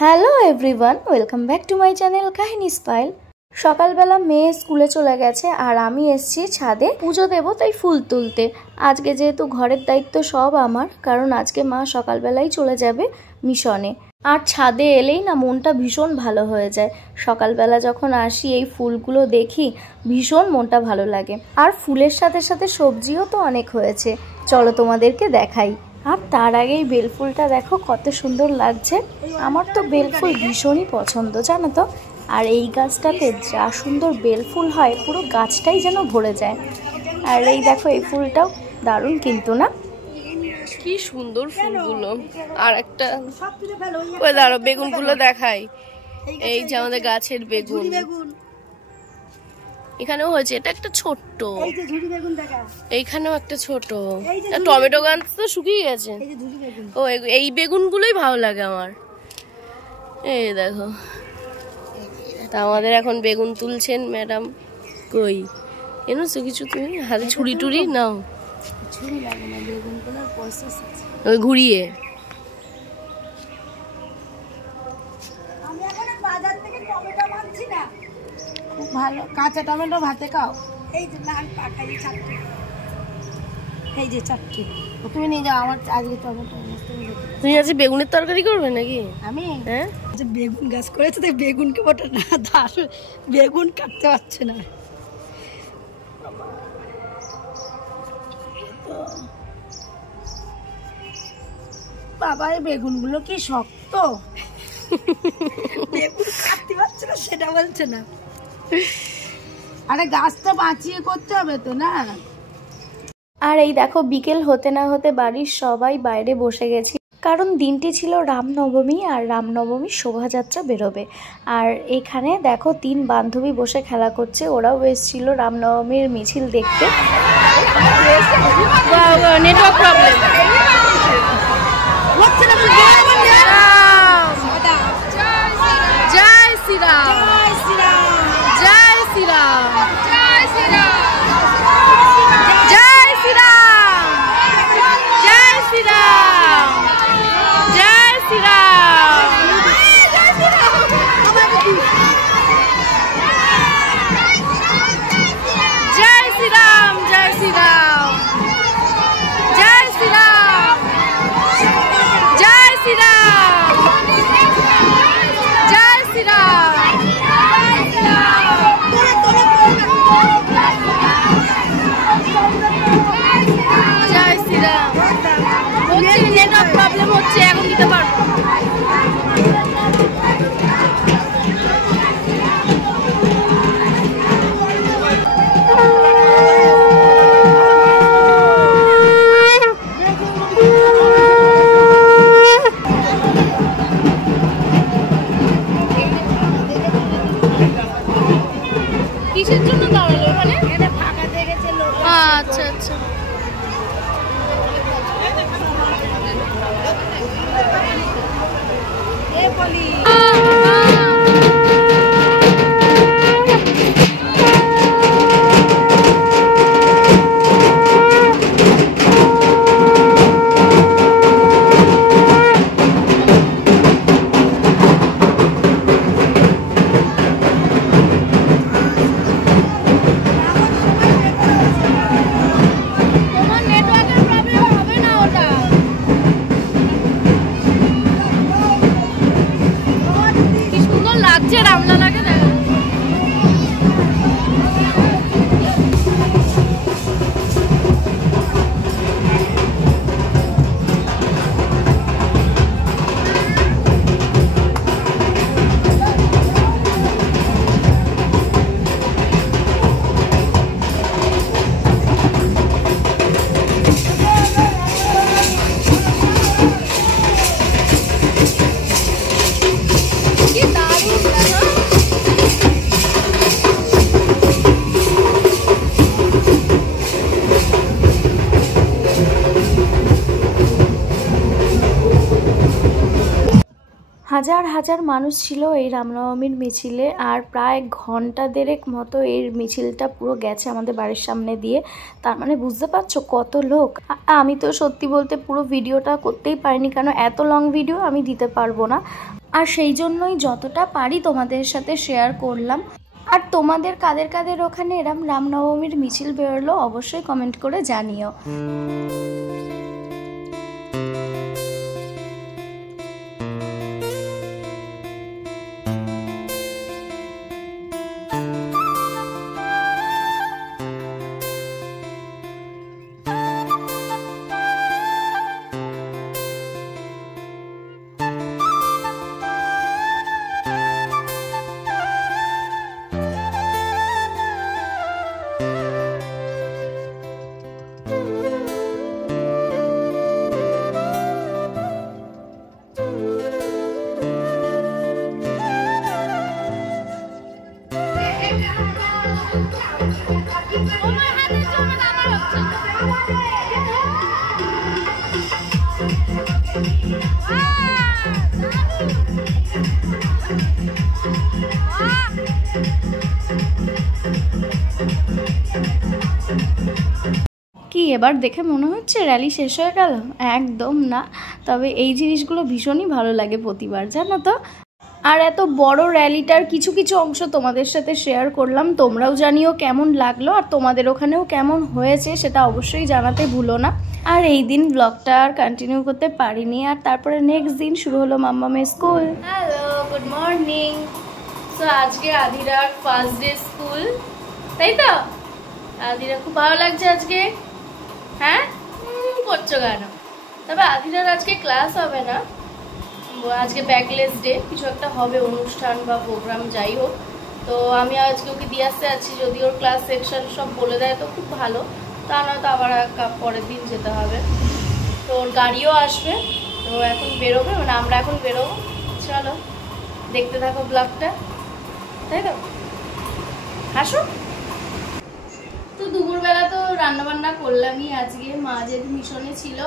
Hello everyone, welcome back to my channel কাহিনী স্পাইল। সকালবেলা মেয়ে স্কুলে চলে গেছে আর আমি এসেছি ছাদে পুজো দেবো, তাই ফুল তুলতে। আজকে যেহেতু ঘরের দায়িত্ব সব আমার, কারণ আজকে মা সকালবেলাই চলে যাবে মিশনে। আর ছাদে এলেই না মনটা ভীষণ ভালো হয়ে যায়। সকালবেলা যখন আসি এই ফুলগুলো দেখি ভীষণ মনটা ভালো লাগে। আর ফুলের সাথে সাথে সবজিও তো অনেক হয়েছে, চলো তোমাদেরকে দেখাই। আর তার আগেই বেলফুলটা দেখো কত সুন্দর লাগছে। আমার তো বেলফুল ভীষণই পছন্দ, জানো তো। আর এই গাছটাতে যা সুন্দর বেলফুল হয়, পুরো গাছটাই যেন ভরে যায়। আর এই দেখো এই ফুলটাও দারুণ, কিন্তু না কি সুন্দর ফুলগুলো। আর একটা ওই দাঁড়ো বেগুনগুলো দেখাই। এই যে আমাদের গাছের বেগুন, এখানেও হয়েছে। এটা একটা ছোট্ট, এইখানেও একটা ছোট। টমেটো গাছ তো শুকিয়ে গেছে। ও এই বেগুনগুলোই ভালো লাগে আমার। এই দেখো, তা আমাদের এখন বেগুন তুলছেন ম্যাডাম। কই এনেছো কিছু তুমি? হাতে ছুরি টুরি নাও। ছুরি লাগে না, বেগুনগুলোর প্রসেস আছে ওই ঘুরিয়ে। আমি এখন বাজার থেকে টমেটো আনছি না, খুব ভালো কাঁচা টমেটো ভাতে খাও। এই যে লাল পাকাই চারটে, এই যে চারটে তুমি নিয়ে যাও। আমার আজকে টমেটো। তুমি আজকে বেগুনের তরকারি করবে নাকি? আমি হ্যাঁ, বেগুন গাছ করেছে তাই বেগুনকে বটে না, বেগুন কাটতে পারছে না। বাবা এই বেগুনগুলো কি শক্ত, বেগুন কাটতে পারছে না সেটা বলছে না। আরে গাছটা বাঁচিয়ে করতে হবে তো না। আর এই দেখো বিকেল হতে না হতে বাড়ির সবাই বাইরে বসে গেছি, কারণ দিনটি ছিল রামনবমী আর রামনবমীর শোভাযাত্রা বেরোবে। আর এখানে দেখো 3 বান্ধবী বসে খেলা করছে, ওরাও এসেছিল রামনবমীর মিছিল দেখতে। Network problem. জয় শ্রীরাম, জয় শ্রীরাম, জয় শ্রীরাম, জয় শ্রীরাম, জয় শ্রীরাম, জয় শ্রীরাম, জয় শ্রীরাম, জয় শ্রীরাম, জয় শ্রীরাম, জয় শ্রীরাম, জয় শ্রীরাম। জয় শ্রীরাম। হচ্ছে নেটওয়ার্ক প্রবলেম হচ্ছে, এখন দিতে পারবো। কিসের জন্য দাঁড়ালো ওখানে? ফাঁকা দেখেছে লোক। আচ্ছা আচ্ছা। এ বলি তোমার নেটওয়ার্কের প্রবলেম হবে না ওটা। কি সুন্দর লাগছে রামলালাকে দেখো। কি দারুণ দেখো। হাজার হাজার মানুষ ছিল এই রামনবমীর মিছিলে। আর প্রায় ঘন্টা দেড়েক মতো এই মিছিলটা পুরো গেছে আমাদের বাড়ির সামনে দিয়ে। তার মানে বুঝতে পারছো কত লোক। আমি তো সত্যি বলতে পুরো ভিডিওটা করতেই পারিনি, কারণ এত লং ভিডিও আমি দিতে পারবো না। আর সেই জন্যই যতটা পারি তোমাদের সাথে শেয়ার করলাম। আর তোমাদের কাদের কাদের ওখানে এরম রামনবমীর মিছিল বেরোলো অবশ্যই কমেন্ট করে জানিও। কি এবার দেখে মনে হচ্ছে র্যালি শেষ হয়ে গেল? একদম না, তবে এই জিনিসগুলো ভীষণই ভালো লাগে প্রতিবার, জানো তো। আর এত বড় র্যালিটার কিছু কিছু অংশ তোমাদের সাথে শেয়ার করলাম, তোমরাও জানিও কেমন লাগলো আর তোমাদের ওখানেও কেমন হয়েছে সেটা অবশ্যই জানাতে ভুলো না। আর এই দিন ব্লগটা আর কন্টিনিউ করতে পারিনি, আর তারপরে নেক্সট দিন শুরু হলো মাম্মামের school. Hello, good morning. So আজকে আদিরার ফার্স্ট ডে স্কুল, তাই তো? আদিরা খুব ভালো লাগছে আজকে? হ্যাঁ, করছো কেন? তবে আদিরার আজকে ক্লাস হবে না, আজকে ব্যাকলেস ডে, কিছু একটা হবে অনুষ্ঠান বা প্রোগ্রাম, যাই হোক। তো আমি আজকে ওকে দিয়ে আসতে যাচ্ছি, যদি ওর ক্লাস সেকশন সব বলে দেয় তো খুব ভালো, তা না তো আবার পরের দিন যেতে হবে। তো ওর গাড়িও আসবে, তো এখন বেরোবে, মানে আমরা এখন বেরোবো। চলো দেখতে থাকো ব্লগটা, তাই তো? হাসো। তো দুপুরবেলা তো রান্নাবান্না করলামই আজকে, মা যেহেতু মিশনে ছিল।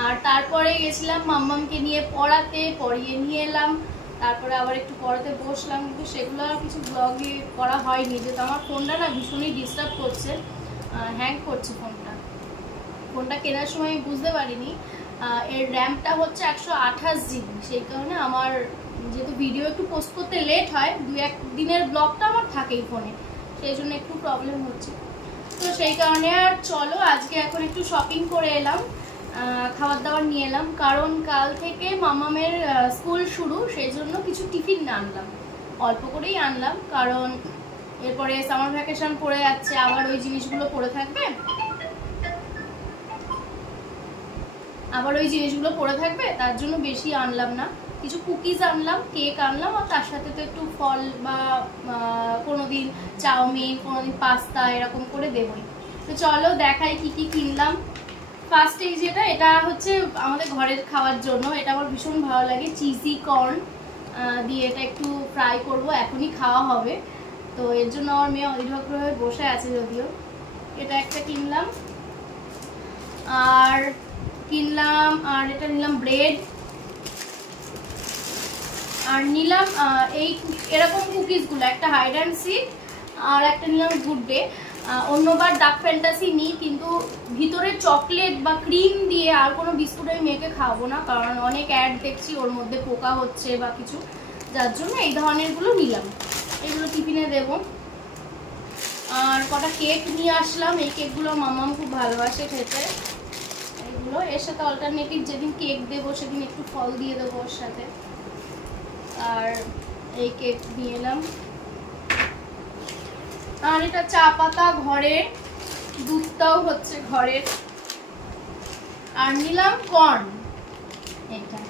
আর তারপরে গেছিলাম মাম্মামকে নিয়ে পড়াতে, পড়িয়ে নিয়ে এলাম, তারপরে আবার একটু পড়াতে বসলাম, কিন্তু সেগুলো আর কিছু ব্লগে করা হয়নি, যেহেতু আমার ফোনটা না ভীষণই ডিস্টার্ব করছে, হ্যাং করছে ফোনটা কেনার সময় আমি বুঝতে পারিনি। এর র্যামটা হচ্ছে 128 GB, সেই কারণে আমার যেহেতু ভিডিও একটু পোস্ট করতে লেট হয়, 2-1 দিনের ব্লগটা আমার থাকেই ফোনে, সেই জন্য একটু প্রবলেম হচ্ছে। তো সেই কারণে আর চলো আজকে এখন একটু শপিং করে এলাম, খাবার দাবার নিয়ে এলাম, কারণ কাল থেকে মামামের স্কুল শুরু, সেই জন্য কিছু টিফিন না আনলাম, অল্প করেই আনলাম, কারণ এরপরে সামার ভ্যাকেশন পড়ে যাচ্ছে, আবার ওই জিনিসগুলো পড়ে থাকবে, তার জন্য বেশি আনলাম না। কিছু কুকিজ আনলাম, কেক আনলাম, আর তার সাথে তো একটু ফল বা কোনোদিন চাউমিন, কোনোদিন পাস্তা, এরকম করে দেবই। তো চলো দেখাই কি কি কিনলাম। ফার্স্ট এই যেটা, এটা হচ্ছে আমাদের ঘরের খাওয়ার জন্য, এটা আমার ভীষণ ভালো লাগে, চিজি কর্ন দিয়ে এটা একটু ফ্রাই করব, এখনই খাওয়া হবে, তো এর জন্য আমার মেয়ে অধীরগ্রহ হয়ে বসে আছে যদিও। এটা একটা কিনলাম, আর এটা নিলাম ব্রেড, আর নিলাম এরকম কুকিজগুলো, একটা হাইড অ্যান্ড সিক, আর একটা নিলাম গুড ডে। অন্যবার ডার্ক ফ্যান্টাসি নিই, কিন্তু ভিতরে চকলেট বা ক্রিম দিয়ে আর কোনো বিস্কুট আমি মেয়েকে খাওয়াবো না, কারণ অনেক অ্যাড দেখছি ওর মধ্যে পোকা হচ্ছে বা কিছু, যার জন্য এই ধরনেরগুলো নিলাম, এগুলো টিফিনে দেব। আর কটা কেক নিয়ে আসলাম, এই কেকগুলো মাম্মাম খুব ভালোবাসে খেতে, এইগুলো। এর সাথে অল্টারনেটিভ যেদিন কেক দেবো সেদিন একটু ফল দিয়ে দেবো ওর সাথে। আর এই কেক নিয়ে এলাম, আর এটা চা পাতা ঘরের, দুধটাও হচ্ছে ঘরের। আর নিলাম কর্ন, এটা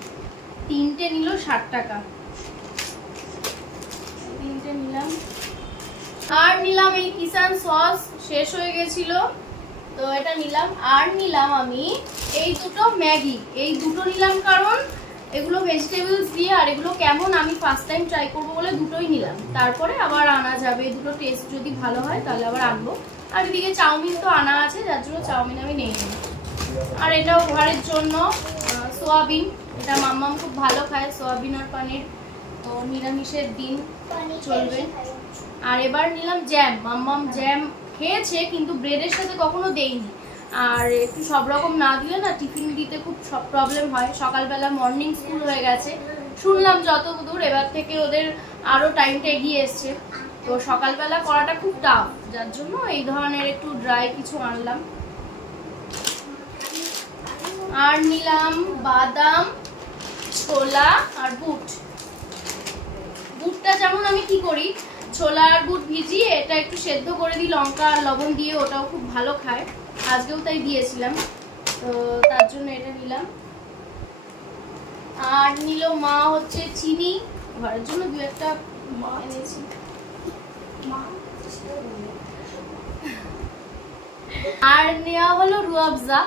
3টে নিল 60 টাকা, 3টে নিলাম। আর নিলাম এই কিষান সস, শেষ হয়ে গেছিল, তো এটা নিলাম। আর নিলাম আমি এই দুটো ম্যাগি, এই দুটো নিলাম কারণ এগুলো ভেজিটেবলস দিয়ে, আর এগুলো কেমন আমি ফার্স্ট টাইম ট্রাই করবো বলে দুটোই নিলাম, তারপরে আবার আনা যাবে, দুটো টেস্ট যদি ভালো হয় তাহলে আবার আনবো। আর এদিকে চাউমিন তো আনা আছে, যার জন্য চাউমিন আমি নেই। আর এটাও ঘরের জন্য সোয়াবিন, এটা মাম্মাম খুব ভালো খায়, সোয়াবিন আর পনির, তো নিরামিষের দিন চলবে। আর এবার নিলাম জ্যাম, মাম্মাম জ্যাম খেয়েছে কিন্তু ব্রেডের সাথে কখনো দেইনি, আর একটু সব রকম না দিলে না টিফিন দিতে খুব প্রবলেম হয়। সকালবেলা মর্নিং স্কুল হয়ে গেছে, শুনলাম যত দূর এবার থেকে ওদের আরো টাইমটা এগিয়ে এসছে, তো সকালবেলা করাটা খুব টাফ, যার জন্য এই ধরনের একটু ড্রাই কিছু আনলাম। আর নিলাম বাদাম, ছোলা আর বুট। বুটটা যেমন আমি কি করি, ছোলা আর বুট ভিজিয়ে এটা একটু সেদ্ধ করে দিই লঙ্কা আর লবণ দিয়ে, ওটাও খুব ভালো খায়, আজকেও তাই দিয়েছিলাম, তো তার জন্য এটা নিলাম। আর নিল মা হচ্ছে চিনি, ঘরের জন্য দু একটা এনেছি। আর নেওয়া হলো রুয়াবজা,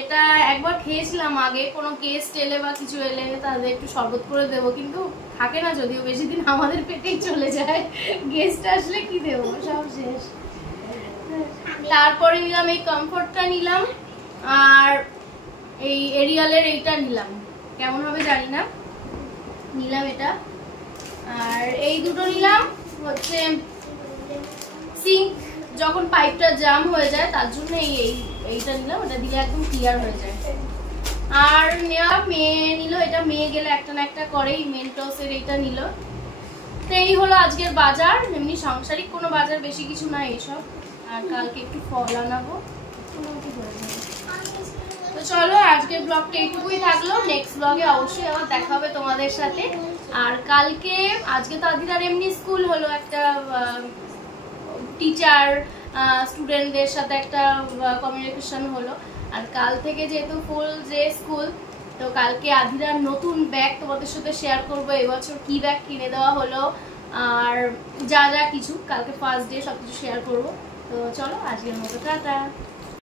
এটা একবার খেয়েছিলাম আগে, কোনো গেস্ট এলে বা কিছু এলে তাদের একটু শরবত করে দেবো, কিন্তু থাকে না যদিও বেশি দিন, আমাদের পেটেই চলে যায়, গেস্ট আসলে কি দেবো, সব শেষ। তারপরে নিলাম এই কমফর্টটা নিলাম, আর এই এরিয়ালের এইটা নিলাম, কেমন হবে জানি না, নিলাম এটা। আর এই দুটো নিলাম হচ্ছে সিঙ্ক, যখন পাইপটা জাম হয়ে যায় তার জন্য এইটা নিলাম, ওটা দিলে একদম ক্লিয়ার হয়ে যায়। আর নেওয়া মেয়ে নিল, এটা মেয়ে গেলে একটা না একটা করেই, মেন্টসের এইটা নিল। তো এই হলো আজকের বাজার, এমনি সাংসারিক কোনো বাজার বেশি কিছু না এইসব। আর কালকে একটু ফল আনাবো। তো চলো আজকের ব্লগটা এইটুকুই থাকলো, নেক্সট ব্লগে অবশ্যই আবার দেখা হবে তোমাদের সাথে। আর কালকে, আজকে তো আদিরার এমনি স্কুল হলো, একটা টিচার স্টুডেন্টদের সাথে একটা কমিউনিকেশন হলো। আর কাল থেকে যেহেতু ফুল ডে স্কুল, তো কালকে আদিরার নতুন ব্যাগ তোমাদের সাথে শেয়ার করবো, এবছর কি ব্যাগ কিনে দেওয়া হলো আর যা যা কিছু, কালকে ফার্স্ট ডে সবকিছু শেয়ার করবো। তো চলো আজকের মতো টাটা।